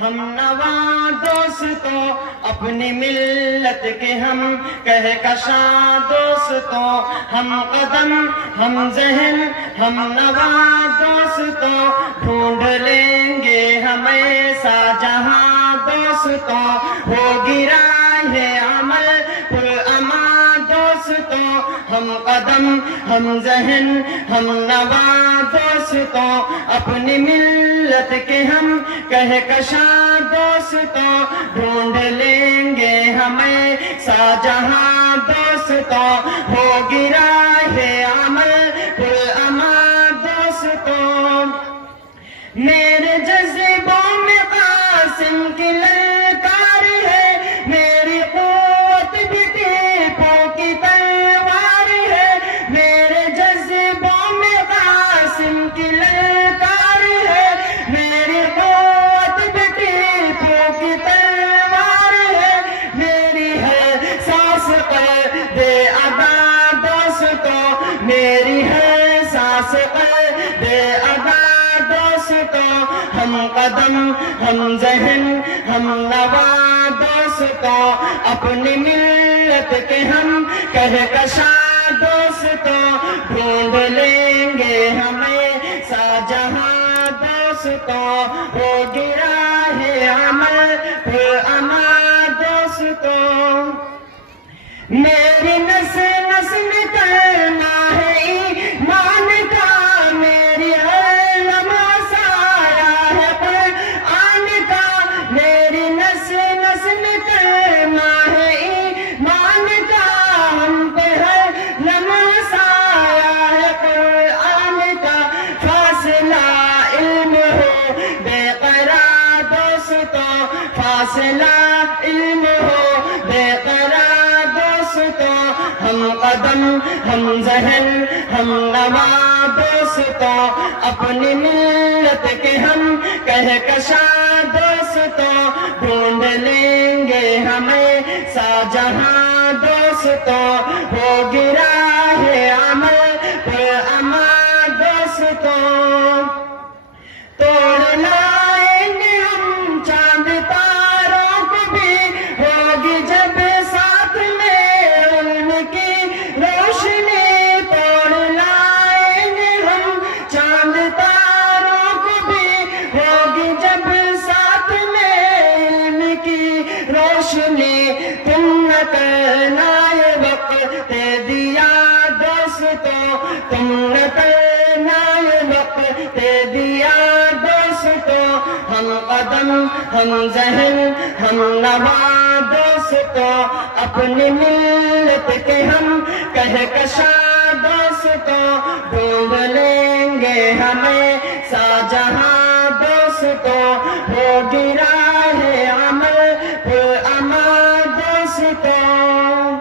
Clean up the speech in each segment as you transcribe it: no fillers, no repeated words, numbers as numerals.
ہم نوا دوستوں، اپنی ملت کے ہم کہکشاں دوستوں، ہم قدم ہم ذہن ہم نوا دوستوں، ڈھونڈ لیں گے ہم ایسا جہاں دوستوں، ہوگی راہ عمل پرامان دوستوں، ہم قدم ہم ذہن ہم نوا دوستوں، اپنی ملت کے ہم کہکشاں دوستوں، ڈھونڈ لیں گے ہمیں سا جہاں دوستوں، ہوگی راہ عمل پرامان دوستوں، میرے جذبوں میں قاسم کی للکار ہے، میری قوت بھی ٹیپو کی تلوار ہے، میرے جذبوں میں قاسم کی للکار ہے، میری قوت بھی ٹیپو کی تلوار ہے، میری ہے سانس قید ادا دوستوں، میری ہے سانس قید ادا دوستوں، ہم قدم ہم ذہن ہم نوا دوستوں، اپنی ملت کے ہم کہکشاں دوستوں، ڈھونڈ لیں گے ہمیں سا جہاں دوستوں، ہوگی راہ عمل پرامان دوستوں، میری نس نس میں کرنا ہے ایمان کا، میری ہر لمحہ سایہ ہے قرآن کا، میری نس نس میں کرنا ہے ایمان کا، ہم پہ ہر لمحہ سایہ ہے قرآن کا، فاصلہ علم ہو بے قرار دوستوں، فاصلہ علم ہو بے قرار دوستوں، ہم قدم ہم ذہن ہم نوا دوستوں، اپنی ملت کے ہم کہکشاں دوستوں، ڈھونڈ لیں گے ہمیں سا جہاں دوستوں، ہوگی راہ عمل پرامان دوستوں، توڑ لائیں گے ہم چاند تاروں کو بھی، ہوگی جب ساتھ میں علم کی روشنی، توڑ لائیں گے ہم چاند تاروں کو بھی، ہوگی جب ساتھ میں علم کی روشنی، تم نہ کرنا یہ وقت دیا دوستوں، تم نہ کرنا یہ وقت دیا دوستوں، ہم قدم ہم ذہن ہم نوا دوستوں، اپنی ملت کے ہم کہکشاں دوستوں، ڈھونڈ لیں گے ہمیں سا جہاں دوستوں، ہوگی راہ عمل پرامان دوستوں،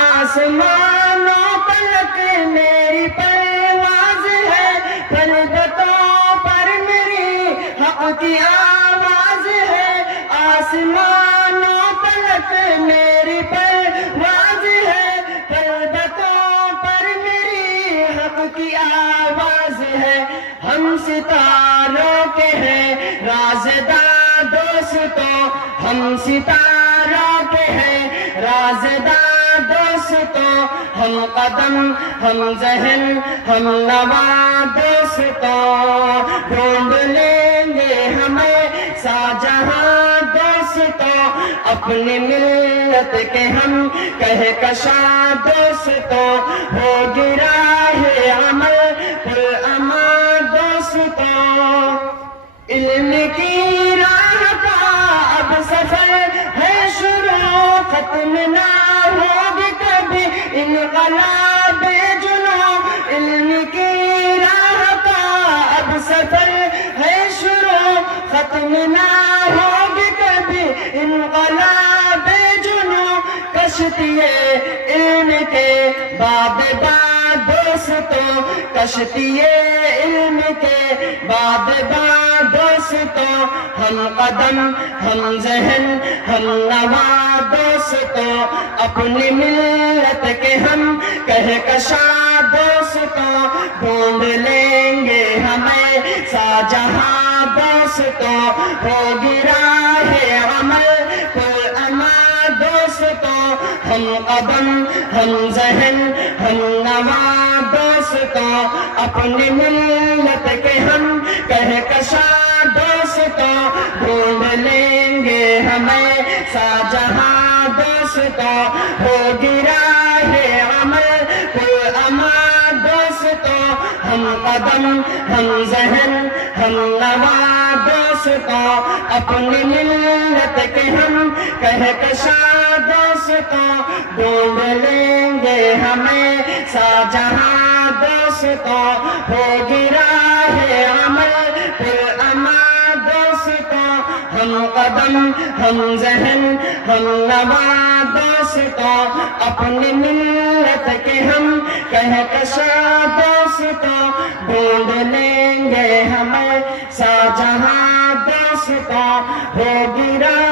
آسمانوں تلک میری پرواز ہے، پربتوں پر میری حق کی آواز ہے، آسمانوں تلک میری پرواز ہے، پربتوں پر میری حق کی آواز ہے، ہم ستاروں کے ہیں رازداں دوستوں، ہم ستاروں کے ہیں رازداں دوستوں، ہم قدم ہم ذہن ہم نوا دوستوں، ڈھونڈ لیں گے ہمیں سا جہاں دوستوں، اپنی ملت کے ہم کہکشاں دوستوں، ہوگی راہ عمل پرامان دوستوں، علم کی راہ کا اب سفر ہے شروع، ختم نہ ہوگی کبھی انقلاب جنوں، علم کی راہ کا اب سفر ہے شروع، ختم نہ ہوگی کبھی انقلاب جنوں، کشتی علم کے باد باد دوستوں، کشتی علم کے باد باد دوستوں، دوستوں ہم قدم ہم ذہن ہم نوا دوستوں اپنی ملت کے ہم کہکشاں دوستوں ڈھونڈ لیں گے ہمیں جہاں دوستوں ہوگی راہ عمل پرامان دوستوں ہم قدم ہم ذہن ہم نوا دوستوں اپنی ملت کے ہم کہکشاں دوستوں ڈھونڈ لیں گے ہمیں جہاں دوستوں ہوگی راہ عمل پرامان دوستوں ہم قدم ہم ذہن ہم نوا دوستوں اپنی ملت کے ہم کہکشاں دوستوں ڈھونڈ لیں گے ہمیں جہاں دوستوں ہوگی راہ عمل پرامان دوستوں ہم قدم ہم ذہن ہم نوا دوستوں اپنی ملت کے ہم کہکشاں دوستوں ڈھونڈ لیں گے ہمیں جہاں دوستوں ہوگی راہ